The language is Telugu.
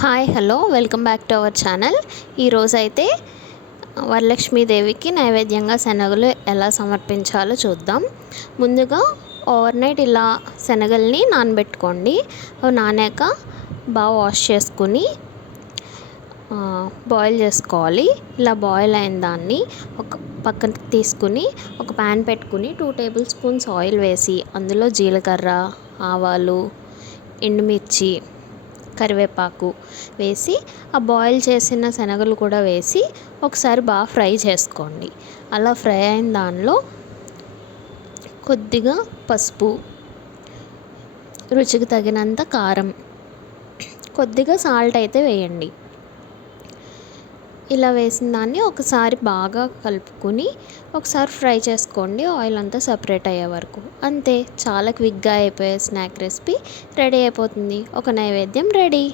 Hi hello welcome back to our channel. ఈరోజైతే వరలక్ష్మీదేవికి నైవేద్యంగా శనగలు ఎలా సమర్పించాలో చూద్దాం. ముందుగా ఓవర్నైట్ ఇలా శనగల్ని నానబెట్టుకోండి. అవి నానాక బాగా వాష్ చేసుకుని బాయిల్ చేసుకోవాలి. ఇలా బాయిల్ అయిన దాన్ని ఒక పక్కన తీసుకుని ఒక ప్యాన్ పెట్టుకుని 2 టేబుల్ స్పూన్స్ ఆయిల్ వేసి అందులో జీలకర్ర, ఆవాలు, ఎండుమిర్చి, కరివేపాకు వేసి ఆ బాయిల్ చేసిన శనగలు కూడా వేసి ఒకసారి బాగా ఫ్రై చేసుకోండి. అలా ఫ్రై అయిన దానిలో కొద్దిగా పసుపు, రుచికి తగినంత కారం, కొద్దిగా సాల్ట్ అయితే వేయండి. ఇలా వేసిన దాన్ని ఒకసారి బాగా కలుపుకొని ఒకసారి ఫ్రై చేసుకోండి, ఆయిల్ అంతా సపరేట్ అయ్యే వరకు. అంతే, చాలా క్విక్గా అయిపోయే స్నాక్ రెసిపీ రెడీ అయిపోతుంది. ఒక నైవేద్యం రెడీ.